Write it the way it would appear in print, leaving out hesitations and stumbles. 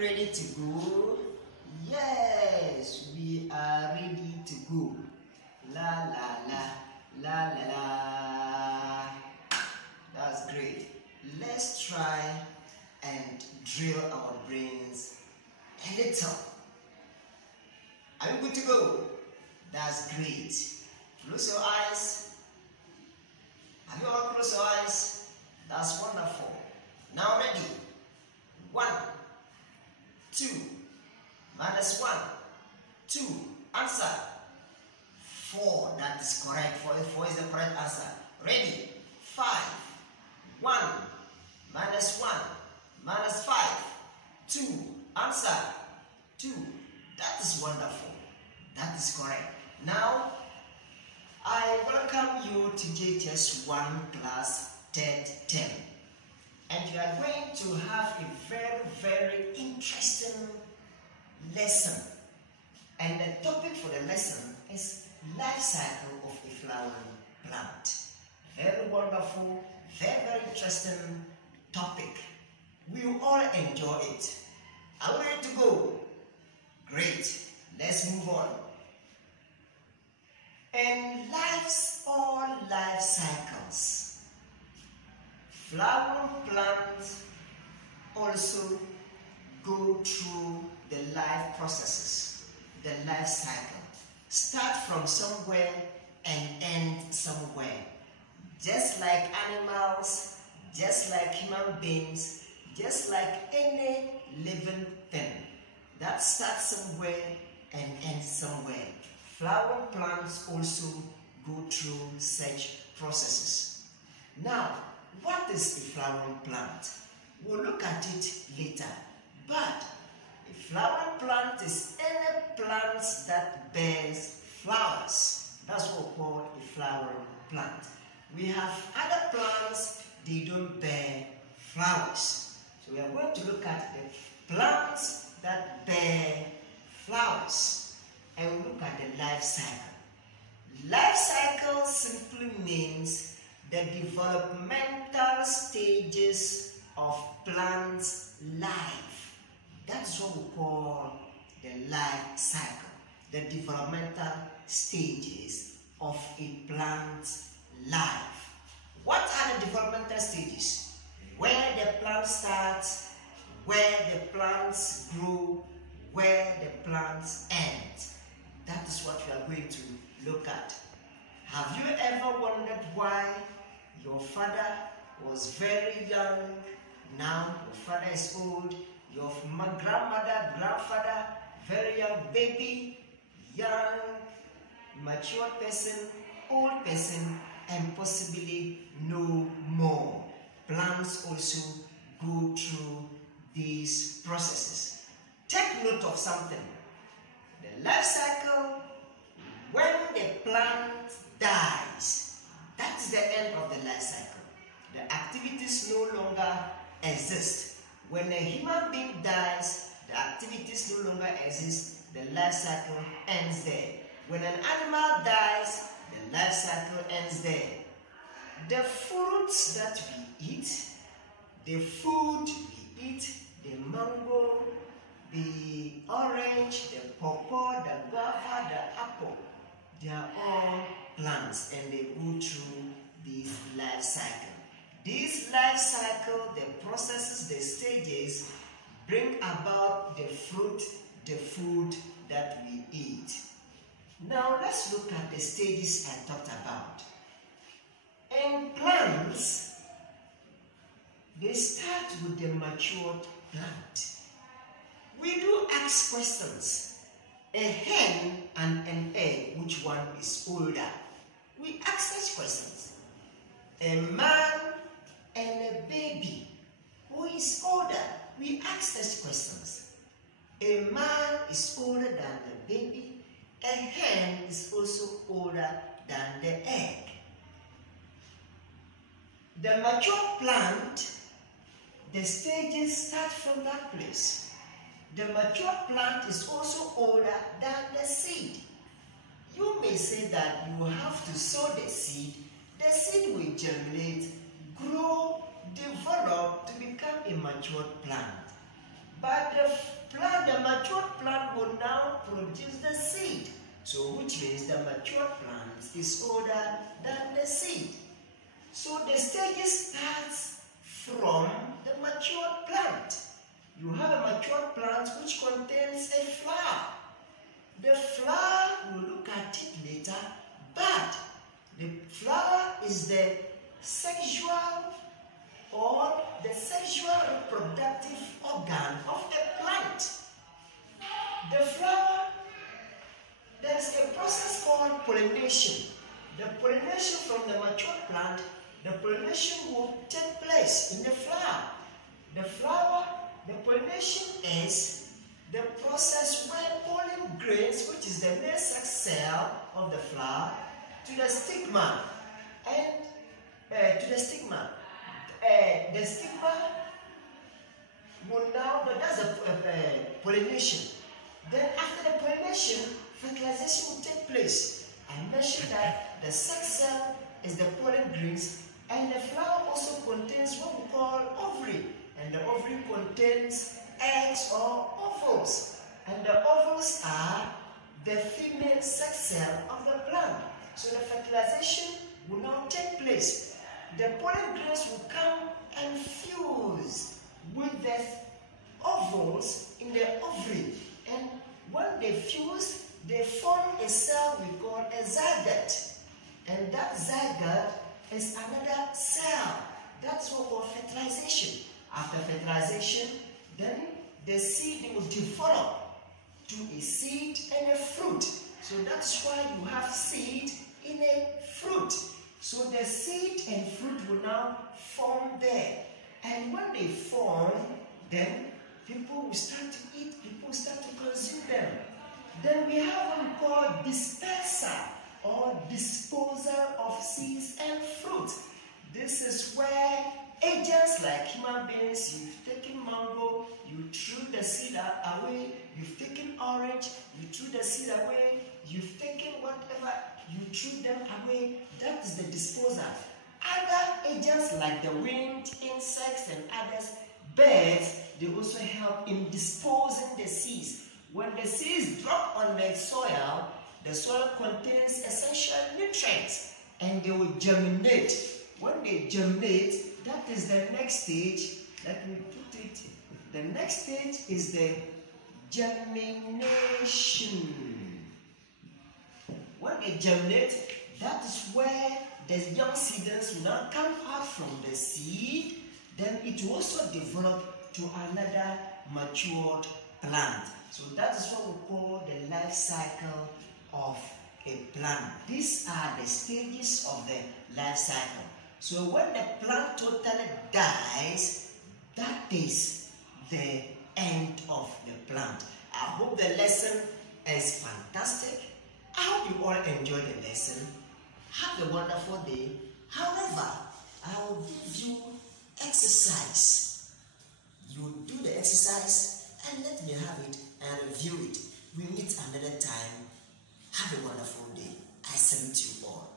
ready to go? Yes, we are ready to go. La la la, la la la. That's great. Let's try and drill our brains a little. Are you good to go? That's great. Close your eyes. Have you all closed your eyes? That's wonderful. Now ready? 1, 2, minus 1, 2, answer. 4, that is correct. 4 is the correct answer. Ready? 5, 1, minus 1, minus 5, 2, answer. 2, that is wonderful. That is correct. Now, I welcome you to JTS 1 class 3rd term. And you are going to have a very, very interesting lesson. And the topic for the lesson is life cycle of a flowering plant. Very wonderful, very, very interesting topic. We will all enjoy it. Are we ready to go? Great. Let's move on. And all life cycles. Flowering plants also go through the life processes, the life cycle. Start from somewhere and end somewhere. Just like animals, just like human beings, just like any living thing. That starts somewhere and ends somewhere. Flowering plants also go through such processes. Now, what is a flowering plant? We'll look at it later. But a flowering plant is any plant that bears flowers. That's what we call a flowering plant. We have other plants, they don't bear flowers. So we are going to look at the plants that bear flowers and we'll look at the life cycle. Life cycle simply means the developmental stages of plants' life. That's what we call the life cycle. The developmental stages of a plant's life. What are the developmental stages? Where the plant starts, where the plants grow, where the plants end. That is what we are going to look at. Have you ever wondered why your father was very young, now your father is old, your grandmother, grandfather, very young baby, young, mature person, old person, and possibly no more. Plants also go through these processes. Take note of something. The life cycle, when the plant dies, that is the end of the life cycle. The activities no longer exist. When a human being dies, the activities no longer exist. The life cycle ends there. When an animal dies, the life cycle ends there. The fruits that we eat, the food we eat, the mango, the orange, the pawpaw, the guava, the apple, they are all plants and they go through this life cycle. This life cycle, the processes, the stages, bring about the fruit, the food that we eat. Now let's look at the stages I talked about. In plants, they start with the matured plant. We do ask questions. A hen and an egg, which one is older? We ask such questions. A man and a baby, who is older? We ask such questions. A man is older than the baby. A hen is also older than the egg. The mature plant, the stages start from that place. The mature plant is also older than the seed. You may say that you have to sow the seed will germinate, grow, develop to become a matured plant. But the matured plant will now produce the seed. So which means the matured plant is older than the seed. So the stages starts from the matured plant. You have a matured plant which contains a flower. The flower, we'll look at it later, but the flower is the sexual or the sexual reproductive organ of the plant. The flower, there is a process called pollination. The pollination from the mature plant, the pollination will take place in the flower. The flower, the pollination is the process where pollen grains, which is the male sex cell of the flower, to the stigma, and the stigma will now, that's a pollination. Then after the pollination, fertilization will take place. I mentioned that the sex cell is the pollen grains, and the flower also contains what we call ovary, and the ovary contains eggs or ovules, and the ovules are the female sex cell of the plant. So the fertilization will now take place. The pollen grains will come and fuse with the ovules in the ovary, and when they fuse, they form a cell we call a zygote, and that zygote is another cell. That's what we call fertilization. After fertilization, then the seed will develop to a seed and a fruit. So that's why you have seed in a fruit. So the seed and fruit will now form there. And when they form, then people will start to eat, people will start to consume them. Then we have what we call dispersal or disposal of seeds and fruit. This is where agents like human beings, you've taken mango, you threw the seed away, you've taken orange, you threw the seed away, you've taken whatever, you threw them away. That is the disposal. Other agents like the wind, insects, and others, birds, they also help in disposing the seeds. When the seeds drop on the soil contains essential nutrients, and they will germinate. When they germinate, that is the next stage. Let me put it. The next stage is the germination. When they germinate, that is where the young seedlings will now come out from the seed. Then it will also develop to another matured plant. So that is what we call the life cycle of a plant. These are the stages of the life cycle. So when the plant totally dies, that is the end of the plant. I hope the lesson is fantastic. I hope you all enjoyed the lesson. Have a wonderful day. However, I will give you exercise. You do the exercise and let me have it and review it. We meet another time. Have a wonderful day. I salute you all.